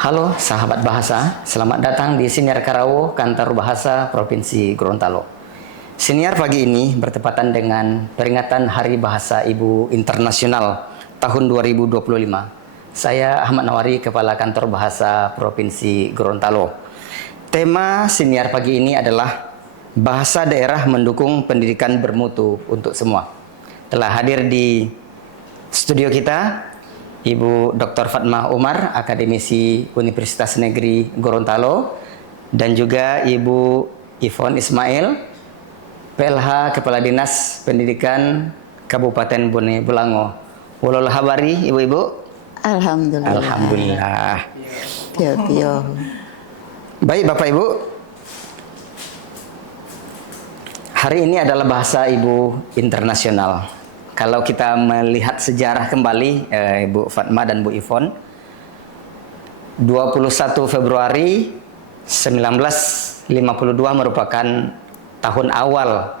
Halo sahabat bahasa, selamat datang di Siniar Karawo, Kantor Bahasa Provinsi Gorontalo. Siniar pagi ini bertepatan dengan peringatan Hari Bahasa Ibu Internasional tahun 2025. Saya Ahmad Nawari, Kepala Kantor Bahasa Provinsi Gorontalo. Tema Siniar pagi ini adalah Bahasa Daerah Mendukung Pendidikan Bermutu untuk Semua. Telah hadir di studio kita Ibu Dr. Fatma Umar, Akademisi Universitas Negeri Gorontalo, dan juga Ibu Yvonne Ismail, PLH Kepala Dinas Pendidikan Kabupaten Bone Bolango. Walol habari Ibu-ibu? Alhamdulillah. Alhamdulillah. Pio. Baik Bapak Ibu, hari ini adalah Bahasa Ibu Internasional. Kalau kita melihat sejarah kembali, Ibu Fatma dan Bu Yvonne, 21 Februari 1952 merupakan tahun awal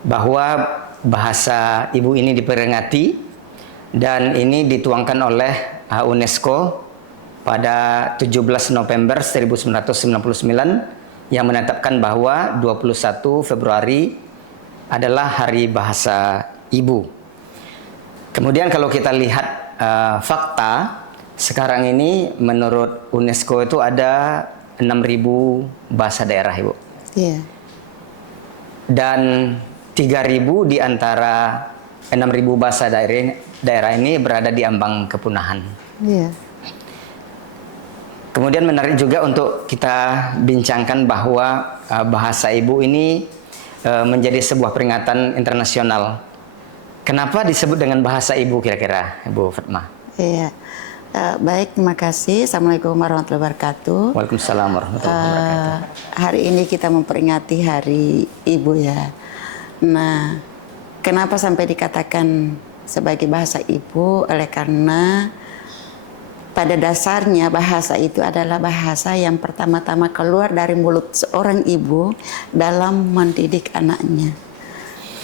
bahwa bahasa ibu ini diperingati, dan ini dituangkan oleh UNESCO pada 17 November 1999 yang menetapkan bahwa 21 Februari adalah Hari Bahasa Ibu. Kemudian kalau kita lihat fakta, sekarang ini menurut UNESCO itu ada 6.000 bahasa daerah, Ibu. Iya. Dan 3.000 di antara 6.000 bahasa daerah ini berada di ambang kepunahan. Iya. Kemudian menarik juga untuk kita bincangkan bahwa bahasa ibu ini menjadi sebuah peringatan internasional. Kenapa disebut dengan bahasa ibu kira-kira, Ibu Fatma? Iya. Baik, terima kasih. Assalamualaikum warahmatullahi wabarakatuh. Waalaikumsalam warahmatullahi wabarakatuh. Hari ini kita memperingati Hari Ibu ya. Nah, kenapa sampai dikatakan sebagai bahasa ibu? Oleh karena pada dasarnya bahasa itu adalah bahasa yang pertama-tama keluar dari mulut seorang ibu dalam mendidik anaknya.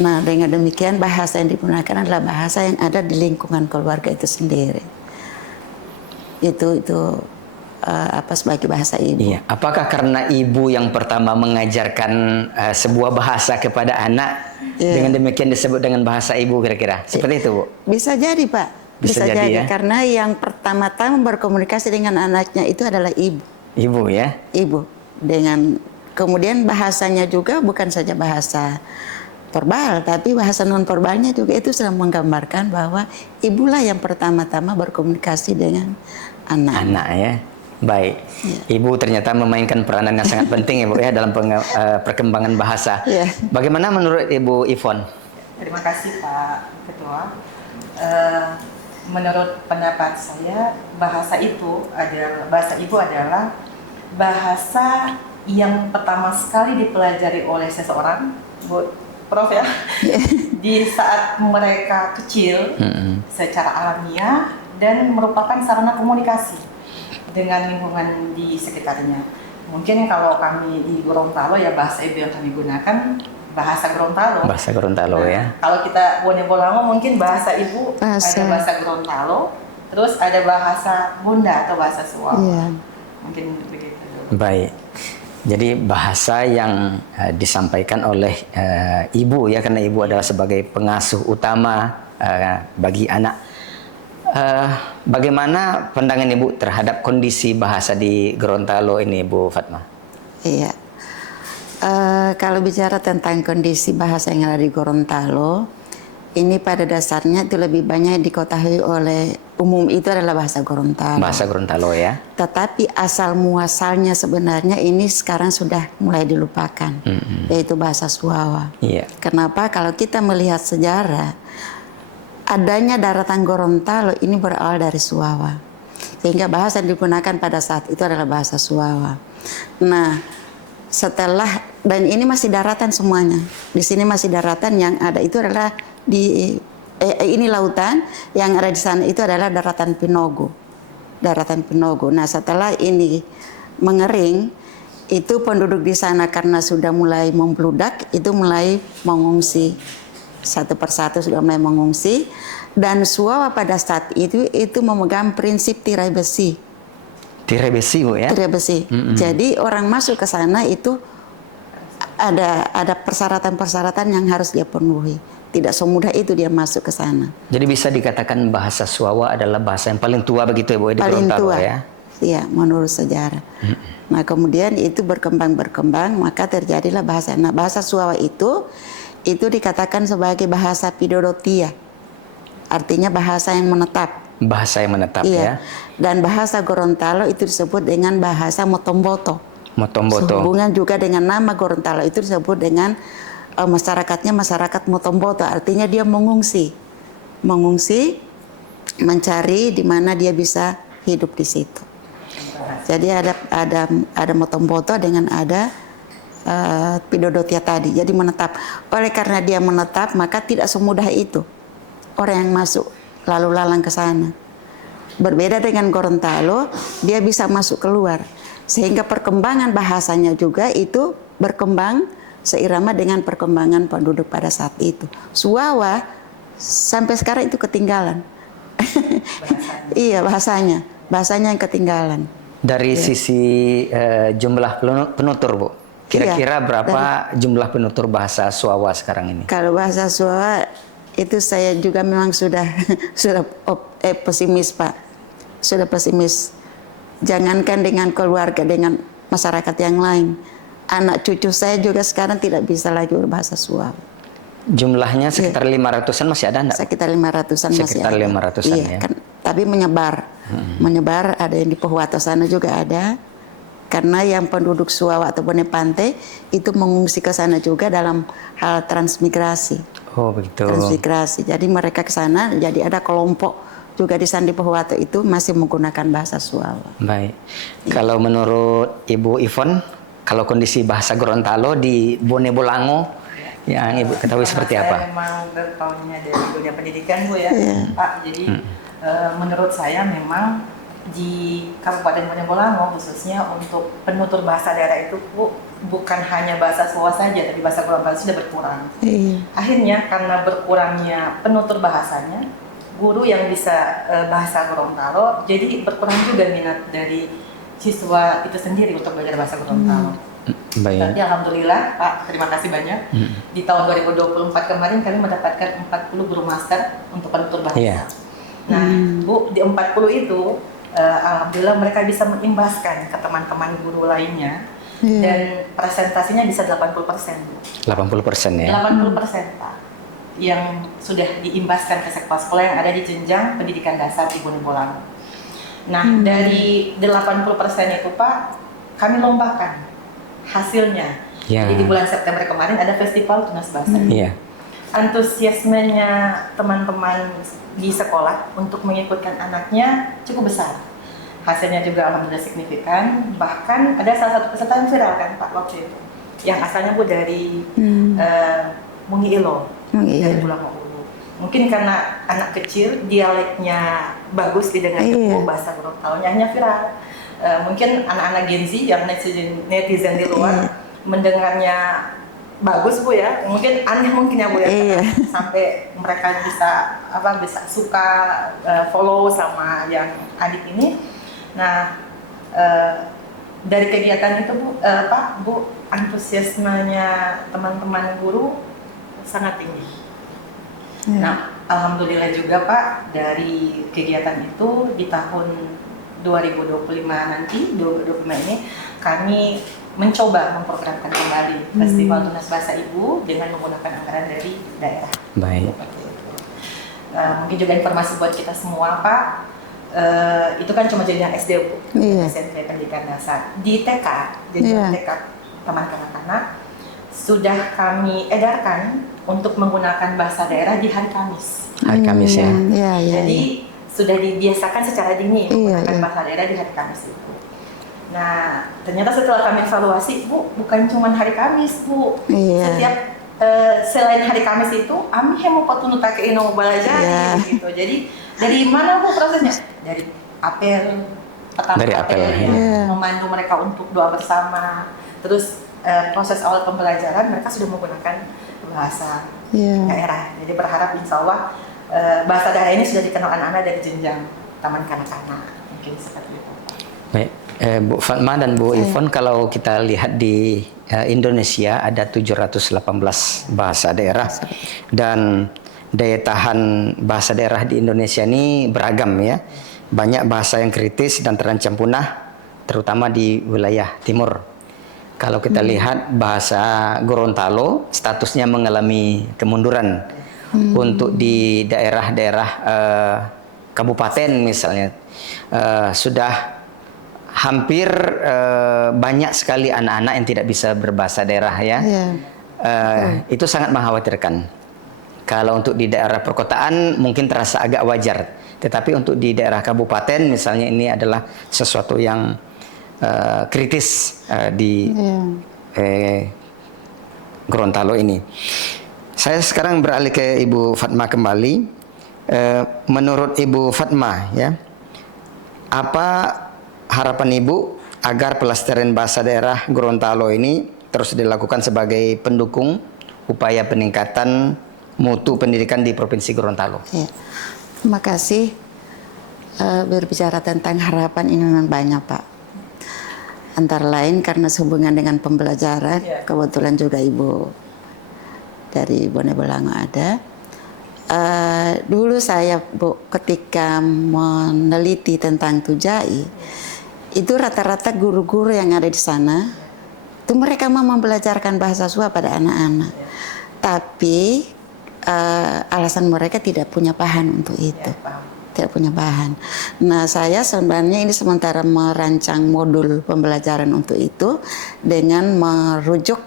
Nah, dengan demikian bahasa yang digunakan adalah bahasa yang ada di lingkungan keluarga itu sendiri. Itu sebagai bahasa ibu. Iya. Apakah karena ibu yang pertama mengajarkan sebuah bahasa kepada anak, dengan demikian disebut dengan bahasa ibu kira-kira? Seperti itu, Bu? Bisa jadi, Pak. Bisa jadi ya? Karena yang pertama-tama berkomunikasi dengan anaknya itu adalah ibu. Ibu ya? Ibu. Kemudian bahasanya juga bukan saja bahasa verbal, tapi bahasa non verbalnya juga itu sedang menggambarkan bahwa ibulah yang pertama-tama berkomunikasi dengan anak. Anak ya, baik. Ya. Ibu ternyata memainkan peranan yang sangat penting ya Bu ya dalam perkembangan bahasa. Ya. Bagaimana menurut Ibu Yvonne? Terima kasih Pak Ketua. Menurut pendapat saya, bahasa ibu adalah bahasa yang pertama sekali dipelajari oleh seseorang, Bu Prof ya, di saat mereka kecil secara alamiah dan merupakan sarana komunikasi dengan lingkungan di sekitarnya. Mungkin kalau kami di Gorontalo ya bahasa ibu yang kami gunakan bahasa Gorontalo. Bahasa Gorontalo ya. Kalau kita Bone Bolango mungkin bahasa ibu ada bahasa Gorontalo, terus ada bahasa Bunda atau bahasa Suwawa. Yeah. Mungkin begitu. Baik. Jadi bahasa yang disampaikan oleh ibu ya, karena ibu adalah sebagai pengasuh utama bagi anak. Bagaimana pandangan ibu terhadap kondisi bahasa di Gorontalo ini, Bu Fatma? Iya. Kalau bicara tentang kondisi bahasa yang ada di Gorontalo, ini pada dasarnya itu lebih banyak diketahui oleh umum itu adalah bahasa Gorontalo. Bahasa Gorontalo ya. Tetapi asal muasalnya sebenarnya ini sekarang sudah mulai dilupakan, yaitu bahasa Suwawa. Iya. Kenapa? Kalau kita melihat sejarah, adanya daratan Gorontalo ini berawal dari Suwawa, sehingga bahasa yang digunakan pada saat itu adalah bahasa Suwawa. Nah, setelah, dan ini masih daratan semuanya. Di sini masih daratan, yang ada itu adalah ini lautan, yang ada di sana itu adalah daratan Pinogo. Daratan Pinogo. Nah, setelah ini mengering, itu penduduk di sana karena sudah mulai membludak, itu mulai mengungsi. Satu persatu sudah mulai mengungsi. Dan Suwawa pada saat itu memegang prinsip tirai besi. Tirai besi Bu ya? tirai besi. Jadi orang masuk ke sana itu ada persyaratan-persyaratan yang harus dia penuhi. Tidak semudah itu dia masuk ke sana. Jadi bisa dikatakan bahasa Suawa adalah bahasa yang paling tua begitu ya Bu di Paling Gorontalo tua, ya? iya, menurut sejarah. Nah kemudian itu berkembang, maka terjadilah bahasa. Nah bahasa Suawa itu dikatakan sebagai bahasa Pidodotia, artinya bahasa yang menetap. Bahasa yang menetap Iya. ya? Dan bahasa Gorontalo itu disebut dengan bahasa Motomboto. Motomboto. Sehubungan juga dengan nama Gorontalo itu disebut dengan masyarakatnya masyarakat Motomboto, artinya dia mengungsi, mencari di mana dia bisa hidup di situ. Jadi ada Motomboto dengan ada Pidodotia tadi. Jadi menetap. Oleh karena dia menetap, maka tidak semudah itu orang yang masuk lalu lalang ke sana. Berbeda dengan Gorontalo, dia bisa masuk keluar. Sehingga perkembangan bahasanya juga itu berkembang seirama dengan perkembangan penduduk pada saat itu. Suawa sampai sekarang itu ketinggalan. Iya bahasanya yang ketinggalan. Dari sisi jumlah penutur Bu, kira-kira berapa jumlah penutur bahasa Suawa sekarang ini? Kalau bahasa Suawa itu saya juga memang sudah pesimis Pak, sudah pesimis. Jangankan dengan keluarga, dengan masyarakat yang lain, anak cucu saya juga sekarang tidak bisa lagi berbahasa Suawa. Jumlahnya sekitar 500-an masih ada enggak? Sekitar 500-an masih Sekitar ada. 500-an iya, ya. Kan, tapi menyebar, ada yang di Pohuwato sana juga ada. Karena yang penduduk Suawa ataupun pantai itu mengungsi ke sana juga dalam hal transmigrasi. Oh begitu. Transmigrasi. Jadi mereka ke sana, jadi ada kelompok juga di Sandi Pohuwato itu masih menggunakan bahasa Suawa. Baik. Kalau menurut Ibu Ivon, kalau kondisi bahasa Gorontalo di Bone Bolango yang Ibu ketahui seperti apa? Saya memang bertaunya dari dunia pendidikan Bu ya, Pak. Jadi menurut saya memang di Kabupaten Bone Bolango khususnya untuk penutur bahasa daerah itu Bu, bukan hanya bahasa Suawa saja, tapi bahasa Gorontalo sudah berkurang. Akhirnya karena berkurangnya penutur bahasanya, guru yang bisa bahasa Gorontalo, jadi berkurang juga minat dari siswa itu sendiri untuk belajar bahasa Gorontalo. Baik. Tapi alhamdulillah Pak, terima kasih banyak. Di tahun 2024 kemarin kami mendapatkan 40 guru master untuk penutur bahasa. Iya. Nah, Bu, di 40 itu alhamdulillah mereka bisa mengimbaskan ke teman-teman guru lainnya. Dan presentasinya bisa 80%. 80% ya? 80% Pak, yang sudah diimbaskan ke sekolah-sekolah yang ada di jenjang pendidikan dasar di Bone Bolango. Nah, dari 80% itu Pak, kami lombakan hasilnya. Jadi di bulan September kemarin ada festival tunas bahasa. Antusiasmenya teman-teman di sekolah untuk mengikutkan anaknya cukup besar. Hasilnya juga alhamdulillah signifikan. Bahkan ada salah satu peserta yang viral kan Pak waktu itu, yang asalnya Bu dari Mungi Ilo, dari Bulango Ulu. Mungkin karena anak kecil dialeknya bagus didengar bahasa Gorontalo, hanya viral. Mungkin anak-anak Gen Z yang netizen di luar mendengarnya bagus Bu ya, mungkin aneh mungkin ya Bu ya, sampai mereka bisa suka follow sama yang adik ini. Nah dari kegiatan itu Bu, Pak Bu, antusiasmenya teman-teman guru sangat tinggi. Nah alhamdulillah juga Pak, dari kegiatan itu di tahun 2025 nanti, 2025 ini kami mencoba memprogramkan kembali Festival Tunas Bahasa Ibu dengan menggunakan anggaran dari daerah. Baik. Mungkin juga informasi buat kita semua Pak, itu kan cuma jenjang SD Bu, SMP pendidikan dasar. Di TK, jenjang TK Taman Kanak-kanak sudah kami edarkan untuk menggunakan bahasa daerah di hari Kamis. Hari Kamis ya. Jadi sudah dibiasakan secara dini menggunakan bahasa daerah di hari Kamis itu. Nah, ternyata setelah kami evaluasi, Bu, bukan cuma hari Kamis, Bu. Setiap selain hari Kamis itu, kami mau patut take ino belajar gitu. Jadi dari mana Bu prosesnya? Dari apel, pertama apel ya, memandu mereka untuk doa bersama. Terus proses awal pembelajaran mereka sudah menggunakan bahasa daerah. Jadi berharap insya Allah bahasa daerah ini sudah dikenal anak-anak dari jenjang taman kanak-kanak, mungkin seperti itu. Baik, Bu Fatma dan Bu Ivon, kalau kita lihat di Indonesia ada 718 bahasa daerah dan daya tahan bahasa daerah di Indonesia ini beragam ya. Banyak bahasa yang kritis dan terancam punah, terutama di wilayah timur. Kalau kita lihat bahasa Gorontalo, statusnya mengalami kemunduran. Untuk di daerah-daerah kabupaten misalnya, sudah hampir banyak sekali anak-anak yang tidak bisa berbahasa daerah ya. Itu sangat mengkhawatirkan. Kalau untuk di daerah perkotaan mungkin terasa agak wajar, tetapi untuk di daerah kabupaten misalnya ini adalah sesuatu yang kritis di Gorontalo ini. Saya sekarang beralih ke Ibu Fatma kembali. Menurut Ibu Fatma ya, apa harapan Ibu agar pelestarian bahasa daerah Gorontalo ini terus dilakukan sebagai pendukung upaya peningkatan mutu pendidikan di Provinsi Gorontalo? Ya. Terima kasih. Berbicara tentang harapan ini memang banyak, Pak. Antara lain karena sehubungan dengan pembelajaran, kebetulan juga Ibu dari Bone Bolango ada. Dulu saya, Bu, ketika meneliti tentang Tujai, itu rata-rata guru-guru yang ada di sana, itu mereka mau membelajarkan bahasa Sua pada anak-anak. Tapi alasan mereka tidak punya bahan untuk itu. Tidak punya bahan. Nah, saya sebenarnya ini sementara merancang modul pembelajaran untuk itu dengan merujuk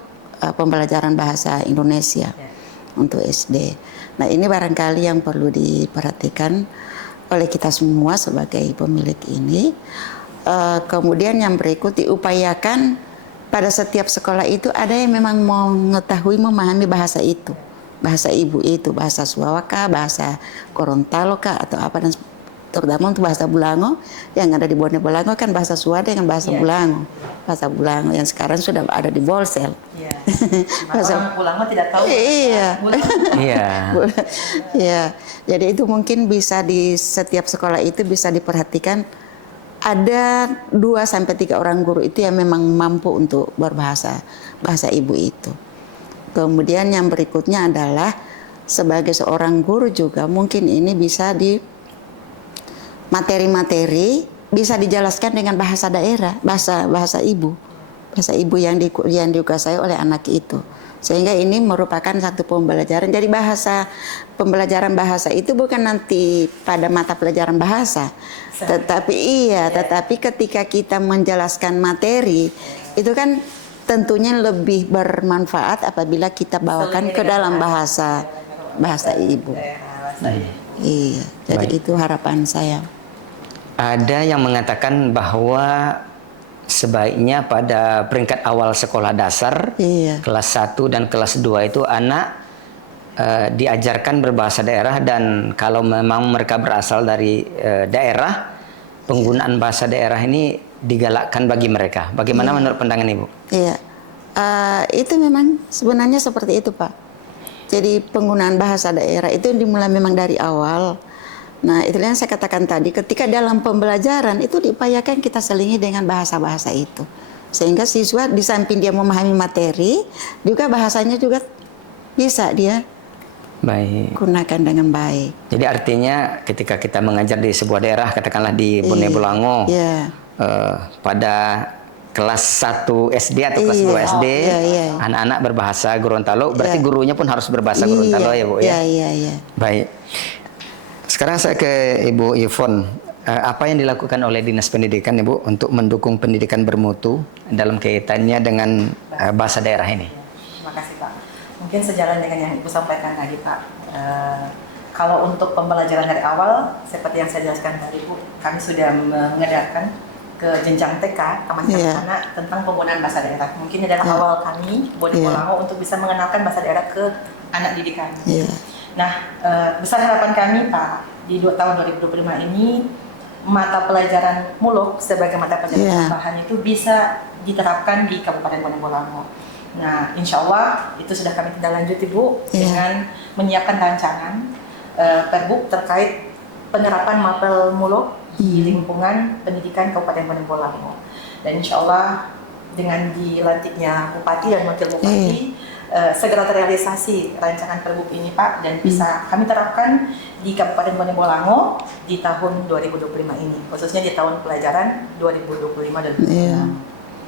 pembelajaran bahasa Indonesia untuk SD. Nah, ini barangkali yang perlu diperhatikan oleh kita semua sebagai pemilik ini. Kemudian yang berikut diupayakan pada setiap sekolah itu ada yang memang mau mengetahui, memahami bahasa itu. Bahasa ibu itu, bahasa Suawaka, bahasa Gorontalo atau apa, dan terutama untuk bahasa Bulango yang ada di Bone Bolango kan bahasa Sua dengan bahasa Bulango. Bahasa Bulango yang sekarang sudah ada di Bolsel. Bahasa Bulango tidak tahu. Iya. Jadi itu mungkin bisa di setiap sekolah itu bisa diperhatikan ada 2 sampai 3 orang guru itu yang memang mampu untuk berbahasa bahasa ibu itu. Kemudian yang berikutnya adalah sebagai seorang guru juga mungkin ini bisa di materi-materi bisa dijelaskan dengan bahasa daerah, bahasa ibu yang dikuasai oleh anak itu. Sehingga ini merupakan satu pembelajaran. Jadi pembelajaran bahasa itu bukan nanti pada mata pelajaran bahasa, tetapi ketika kita menjelaskan materi itu kan tentunya lebih bermanfaat apabila kita bawakan ke dalam bahasa ibu. Iya, jadi itu harapan saya. Ada yang mengatakan bahwa sebaiknya pada peringkat awal sekolah dasar, kelas 1 dan kelas 2 itu anak diajarkan berbahasa daerah, dan kalau memang mereka berasal dari daerah, penggunaan bahasa daerah ini digalakkan bagi mereka. Bagaimana menurut pandangan Ibu? Iya, itu memang sebenarnya seperti itu, Pak. Jadi penggunaan bahasa daerah itu dimulai memang dari awal. Nah, itulah yang saya katakan tadi, ketika dalam pembelajaran itu diupayakan kita selingi dengan bahasa-bahasa itu. Sehingga siswa di samping dia memahami materi, juga bahasanya juga bisa dia gunakan dengan baik. Jadi artinya ketika kita mengajar di sebuah daerah, katakanlah di Bone Bolango, pada kelas 1 SD atau kelas 2 SD, anak-anak berbahasa Gorontalo, berarti gurunya pun harus berbahasa Gorontalo ya Bu ya? Iya. Baik. Sekarang saya ke Ibu Ivon. Apa yang dilakukan oleh Dinas Pendidikan Ibu untuk mendukung pendidikan bermutu dalam kaitannya dengan bahasa daerah ini? Terima kasih Pak. Mungkin sejalan dengan yang Ibu sampaikan tadi Pak. Kalau untuk pembelajaran dari awal, seperti yang saya jelaskan tadi Bu, kami sudah mengedarkan ke jenjang TK, Taman Kanak-Kanak tentang penggunaan bahasa daerah. Mungkin adalah awal kami, Bone Bolango, untuk bisa mengenalkan bahasa daerah ke anak didik kami. Nah, besar harapan kami Pak, di tahun 2025 ini mata pelajaran muluk sebagai mata pelajaran tambahan itu bisa diterapkan di Kabupaten Bone Bolango. Nah, insya Allah itu sudah kami tindak lanjuti Bu dengan menyiapkan rancangan perbuk terkait penerapan mapel muluk di lingkungan pendidikan Kabupaten Bone Bolango. Dan insya Allah dengan dilantiknya Bupati dan Wakil Bupati, segera terrealisasi rancangan Pergub ini Pak, dan bisa kami terapkan di Kabupaten Bone Bolango di tahun 2025 ini, khususnya di tahun pelajaran 2025-2026.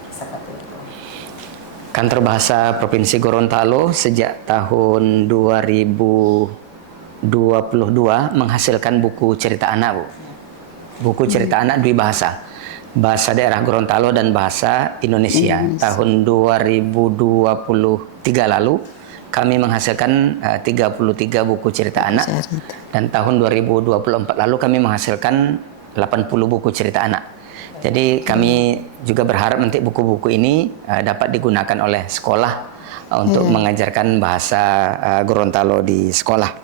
Seperti itu. Kantor Bahasa Provinsi Gorontalo sejak tahun 2022 menghasilkan buku cerita anak, Bu. Buku cerita anak dua bahasa daerah Gorontalo dan bahasa Indonesia. Tahun 2023 lalu kami menghasilkan 33 buku cerita anak, dan tahun 2024 lalu kami menghasilkan 80 buku cerita anak. Jadi kami juga berharap nanti buku-buku ini dapat digunakan oleh sekolah untuk mengajarkan bahasa Gorontalo di sekolah.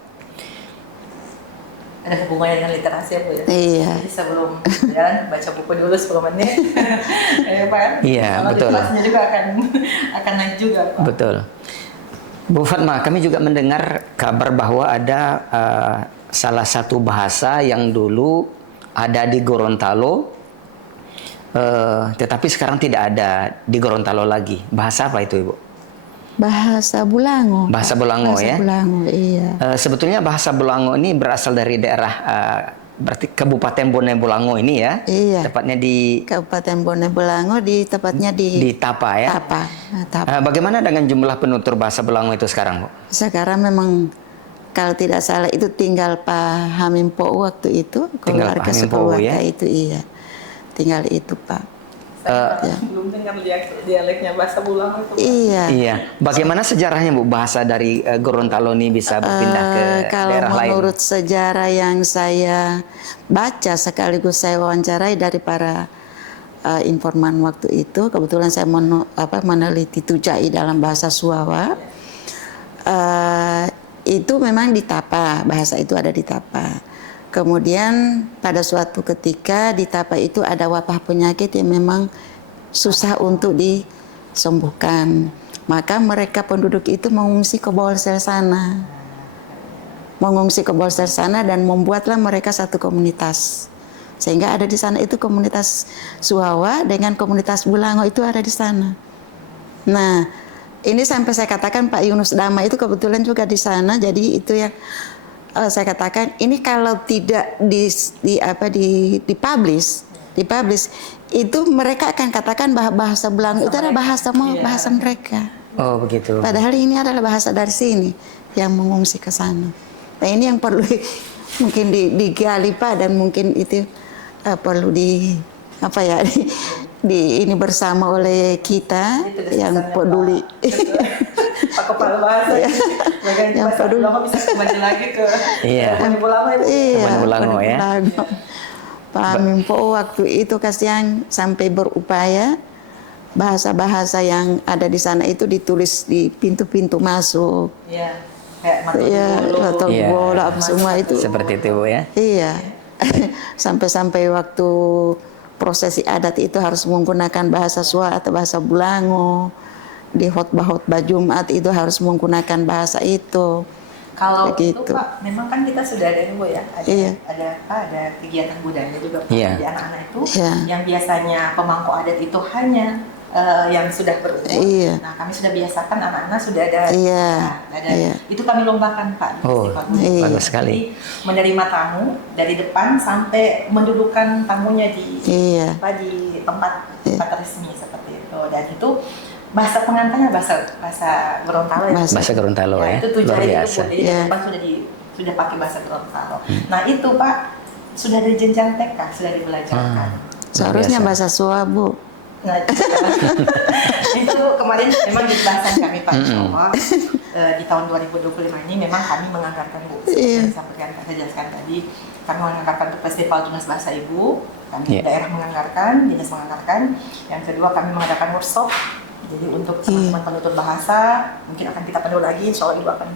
Ada hubungannya dengan literasi ya Bu ya? Iya. Jadi sebelum jalan baca buku dulu 10 menit. Pak. Iya, kalau betul. literasinya juga akan naik juga Pak. Betul. Bu Fatma, kami juga mendengar kabar bahwa ada salah satu bahasa yang dulu ada di Gorontalo, tetapi sekarang tidak ada di Gorontalo lagi. Bahasa apa itu, Ibu? Bahasa Bulango. Bahasa Bulango, bahasa ya? Bulango, iya. Sebetulnya bahasa Bulango ini berasal dari daerah berarti Kabupaten Bone Bolango ini ya? Iya. Tepatnya di Kabupaten Bone Bolango, tepatnya di Tapa ya? Tapa. Nah, Tapa. Bagaimana dengan jumlah penutur bahasa Bulango itu sekarang, Bu? Sekarang memang kalau tidak salah itu tinggal Pak Hamim Po waktu itu, Tinggal keluarga Pak Hamim Po, sekeluarga ya? itu, iya. Tinggal itu Pak. Saya belum dengar dialeknya bahasa Bulango itu Pak. Iya. Iya. Bagaimana sejarahnya, Bu? Bahasa dari Gorontalo ini bisa berpindah ke Kalau daerah lain? menurut sejarah yang saya baca sekaligus saya wawancarai dari para informan waktu itu, kebetulan saya meneliti tujai dalam bahasa Suawa, itu memang di Tapa, bahasa itu ada di Tapa. Kemudian pada suatu ketika di Tapa itu ada wabah penyakit yang memang susah untuk disembuhkan. Maka mereka penduduk itu mengungsi ke Bolsel sana. Dan membuatlah mereka satu komunitas. Sehingga ada di sana itu komunitas Suawa dengan komunitas Bulango itu ada di sana. Nah, ini sampai saya katakan Pak Yunus Dama itu kebetulan juga di sana. Jadi itu yang saya katakan ini kalau tidak dipublish itu mereka akan katakan bahwa bahasa Bulango itu adalah bahasa mereka. Oh, begitu. Padahal ini adalah bahasa dari sini yang mengungsi ke sana. Nah, ini yang perlu mungkin digali Pak, dan mungkin itu perlu ini bersama oleh kita yang peduli. Pak Kepala Bahasa yang bahasa Bulango bisa kembali lagi ke Bone Bolango itu. Bone Bolango ya. Pak Mimpo waktu itu kasihan sampai berupaya bahasa-bahasa yang ada di sana itu ditulis di pintu-pintu masuk. Iya. Kayak Matol bola semua itu. Seperti itu, Bu ya. Iya. Sampai waktu prosesi adat itu harus menggunakan bahasa Sua atau bahasa Bulango. Di khotbah Jumat itu harus menggunakan bahasa itu. Kalau begitu. itu Pak, memang kan kita sudah ada Bu ya, ada kegiatan budaya juga Pak, di anak-anak itu yang biasanya pemangku adat itu hanya yang sudah berumur. Nah, kami sudah biasakan anak-anak sudah ada. Itu kami lombakan Pak. Bagus sekali. Jadi, menerima tamu dari depan sampai mendudukan tamunya di tempat resmi seperti itu, dan itu bahasa pengantarnya bahasa Gorontalo ya. Bahasa Gorontalo ya. Itu luar tujuannya biasa. itu, jadi depan sudah pakai bahasa Gorontalo. Nah, itu Pak sudah dari jenjang TK sudah dibelajarkan. Seharusnya bahasa Sua, Bu. Nah, itu kemarin memang di bahasan kami Pak, insya di tahun 2025 ini memang kami menganggarkan Bu, seperti yang saya jelaskan tadi, kami menganggarkan untuk Festival Tunas Bahasa Ibu, kami daerah menganggarkan, dinas menganggarkan, yang kedua kami mengadakan workshop, jadi untuk teman-teman penutur bahasa, mungkin akan kita penuh lagi, insya Allah Ibu akan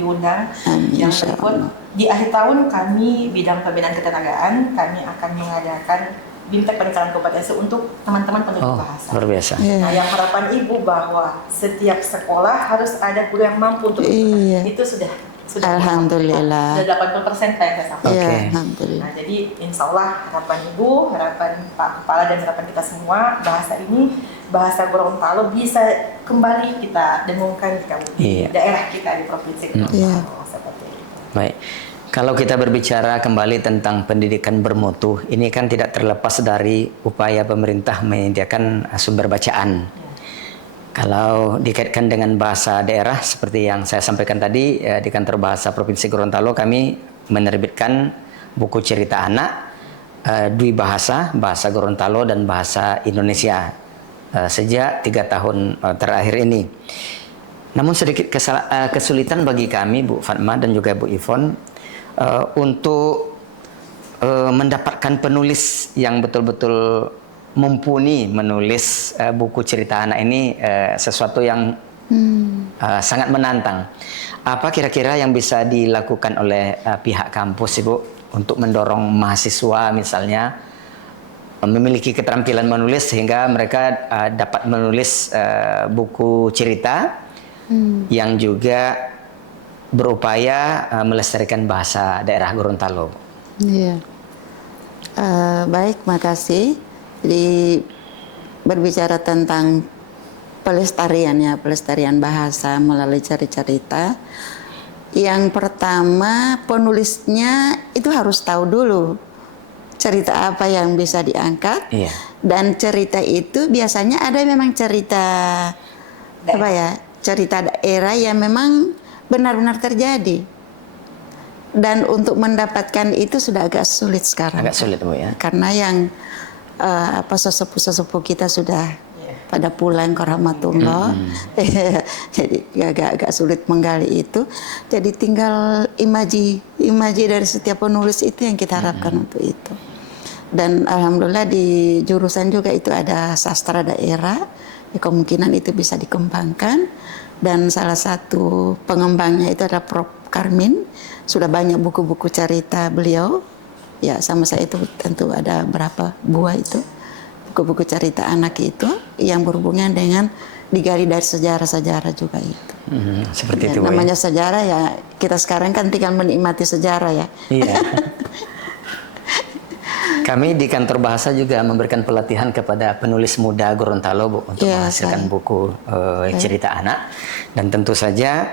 diundang. Yang berikut, di akhir tahun kami bidang pembinaan ketenagaan, kami akan mengadakan Bimtek Peningkatan Kompetensi untuk teman-teman penutur bahasa. Luar biasa. Nah, yang harapan Ibu bahwa setiap sekolah harus ada guru yang mampu untuk itu sudah sudah Alhamdulillah. sudah 80% Pak yang saya sampaikan. Iya, Oke. alhamdulillah. Nah, jadi insya Allah harapan Ibu, harapan Pak Kepala dan harapan kita semua, bahasa Gorontalo bisa kembali kita dengungkan di Iya. daerah kita di provinsi Gorontalo. Iya. Seperti itu. Baik. Kalau kita berbicara kembali tentang pendidikan bermutu, ini kan tidak terlepas dari upaya pemerintah menyediakan sumber bacaan. Kalau dikaitkan dengan bahasa daerah, seperti yang saya sampaikan tadi, di Kantor Bahasa Provinsi Gorontalo kami menerbitkan buku cerita anak, dwi bahasa, bahasa Gorontalo dan bahasa Indonesia sejak 3 tahun terakhir ini. Namun sedikit kesulitan bagi kami, Bu Fatma dan juga Bu Ivon, untuk mendapatkan penulis yang betul-betul mumpuni menulis buku cerita anak ini, sesuatu yang sangat menantang. Apa kira-kira yang bisa dilakukan oleh pihak kampus, Ibu, untuk mendorong mahasiswa misalnya memiliki keterampilan menulis sehingga mereka dapat menulis buku cerita yang juga berupaya melestarikan bahasa daerah Gorontalo. Iya. Baik, makasih. Jadi berbicara tentang pelestarian bahasa melalui cerita. Yang pertama, penulisnya itu harus tahu dulu cerita apa yang bisa diangkat. Iya. Dan cerita itu biasanya ada memang cerita cerita daerah yang memang benar-benar terjadi. Dan untuk mendapatkan itu sudah agak sulit sekarang. Agak sulit, Bu, ya. Karena yang sesepuh kita sudah pada pulang ke rahmatullah. Jadi agak sulit menggali itu. Jadi tinggal imaji dari setiap penulis itu yang kita harapkan untuk itu. Dan alhamdulillah di jurusan juga itu ada sastra daerah. Ya, kemungkinan itu bisa dikembangkan. Dan salah satu pengembangnya itu adalah Prof. Karmin. Sudah banyak buku-buku cerita beliau. Ya, sama saya itu tentu ada berapa buah itu. Buku-buku cerita anak itu yang berhubungan dengan digali dari sejarah-sejarah juga itu. Seperti Ya, itu, Bu, namanya ya. sejarah ya, kita sekarang kan tinggal menikmati sejarah ya. Iya. Kami di Kantor Bahasa juga memberikan pelatihan kepada penulis muda Gorontalo, Bu, untuk Ya, menghasilkan saya. buku cerita anak. Dan tentu saja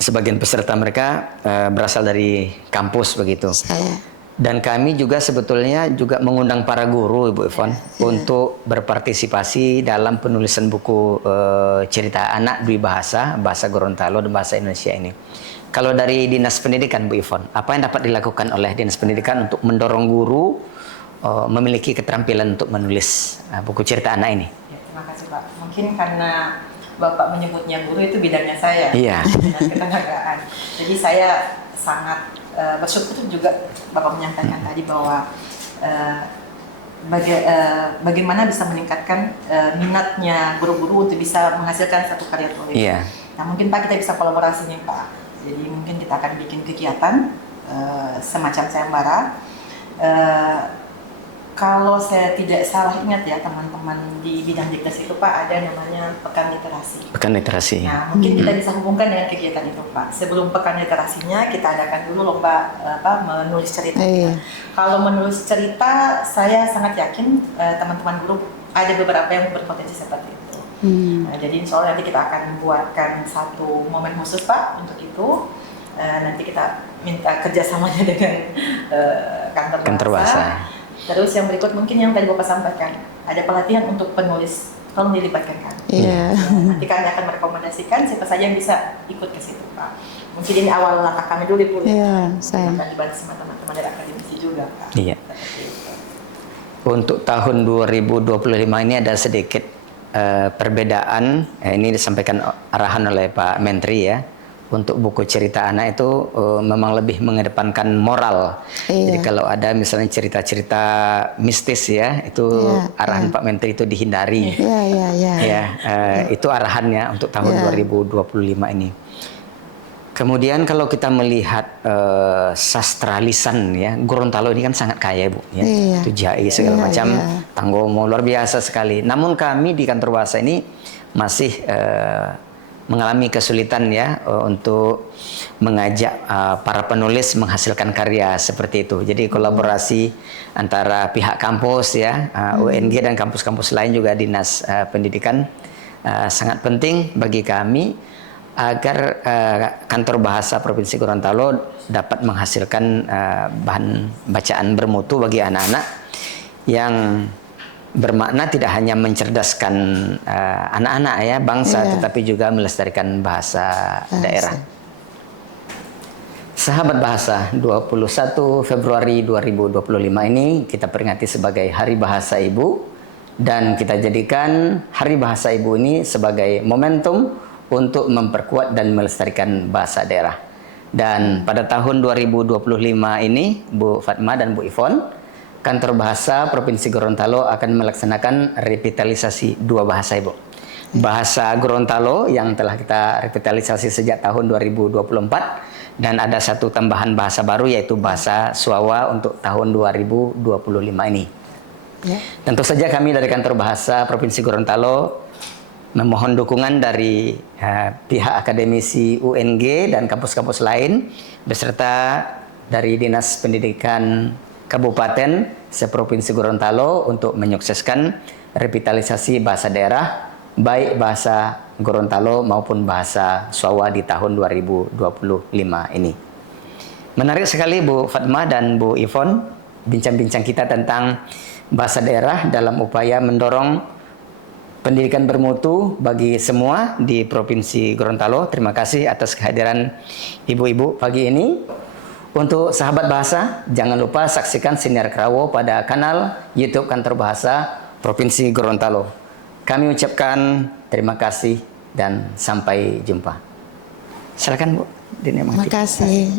sebagian peserta mereka berasal dari kampus begitu. Saya. Dan kami juga sebetulnya juga mengundang para guru, Ibu Ivon, untuk berpartisipasi dalam penulisan buku cerita anak dwi bahasa, bahasa Gorontalo dan bahasa Indonesia ini. Kalau dari Dinas Pendidikan, Bu Ivon, apa yang dapat dilakukan oleh Dinas Pendidikan untuk mendorong guru memiliki keterampilan untuk menulis buku cerita anak ini? Ya, terima kasih Pak. Mungkin karena Bapak menyebutnya guru itu bidangnya saya, Iya. bidang ketenagaan. Jadi saya sangat bersyukur juga Bapak menyampaikan tadi bahwa bagaimana bisa meningkatkan minatnya guru-guru untuk bisa menghasilkan satu karya tulis. Iya. Nah, mungkin Pak kita bisa kolaborasi nih Pak. Jadi mungkin kita akan bikin kegiatan semacam sayembara. Kalau saya tidak salah ingat ya teman-teman di bidang diktes itu Pak, ada namanya Pekan Literasi. Pekan literasi. Nah, mungkin kita bisa hubungkan dengan kegiatan itu Pak. Sebelum Pekan Literasinya kita adakan dulu lomba menulis cerita. Iya. Kalau menulis cerita, saya sangat yakin teman-teman guru ada beberapa yang berpotensi seperti itu. Nah, jadi insya Allah nanti kita akan membuatkan satu momen khusus Pak untuk itu. Nanti kita minta kerjasamanya dengan kantor bahasa. Terus yang berikut mungkin yang tadi Bapak sampaikan, ada pelatihan untuk penulis, tolong dilibatkan kami. Iya. Nanti kami akan merekomendasikan siapa saja yang bisa ikut ke situ Pak. Mungkin ini awal langkah kami dulu Bu. Iya, saya. Akan dibantu sama teman-teman dari akademisi juga Pak. Iya. Seperti itu. Untuk tahun 2025 ini ada sedikit perbedaan. Ini disampaikan arahan oleh Pak Menteri ya. Untuk buku cerita anak itu memang lebih mengedepankan moral. Iya. Jadi kalau ada misalnya cerita-cerita mistis ya, itu arahan Pak Menteri itu dihindari. Iya. Ya, itu arahannya untuk tahun 2025 ini. Kemudian kalau kita melihat sastra lisan ya, Gorontalo ini kan sangat kaya Bu ya. Iya. Itu jaih segala Iya, macam, iya. tanggomo luar biasa sekali. Namun kami di Kantor Bahasa ini masih mengalami kesulitan ya untuk mengajak para penulis menghasilkan karya seperti itu. Jadi kolaborasi antara pihak kampus ya, UNG dan kampus-kampus lain juga dinas pendidikan sangat penting bagi kami agar kantor bahasa Provinsi Gorontalo dapat menghasilkan bahan bacaan bermutu bagi anak-anak yang bermakna tidak hanya mencerdaskan anak-anak ya bangsa, tetapi juga melestarikan bahasa daerah. Sahabat Bahasa, 21 Februari 2025 ini kita peringati sebagai Hari Bahasa Ibu, dan kita jadikan Hari Bahasa Ibu ini sebagai momentum untuk memperkuat dan melestarikan bahasa daerah. Dan pada tahun 2025 ini, Bu Fatma dan Bu Ivon, Kantor Bahasa Provinsi Gorontalo akan melaksanakan revitalisasi 2 bahasa Ibu. Bahasa Gorontalo yang telah kita revitalisasi sejak tahun 2024, dan ada 1 tambahan bahasa baru yaitu bahasa Suawa untuk tahun 2025 ini. Tentu saja kami dari Kantor Bahasa Provinsi Gorontalo memohon dukungan dari pihak akademisi UNG dan kampus-kampus lain beserta dari Dinas Pendidikan Kabupaten seprovinsi Gorontalo untuk menyukseskan revitalisasi bahasa daerah baik bahasa Gorontalo maupun bahasa Suawa di tahun 2025 ini. Menarik sekali Bu Fatma dan Bu Ivon bincang-bincang kita tentang bahasa daerah dalam upaya mendorong pendidikan bermutu bagi semua di Provinsi Gorontalo. Terima kasih atas kehadiran ibu-ibu pagi ini. Untuk sahabat bahasa, jangan lupa saksikan Siniar Kerawo pada kanal YouTube Kantor Bahasa Provinsi Gorontalo. Kami ucapkan terima kasih dan sampai jumpa. Silakan Bu. Terima kasih.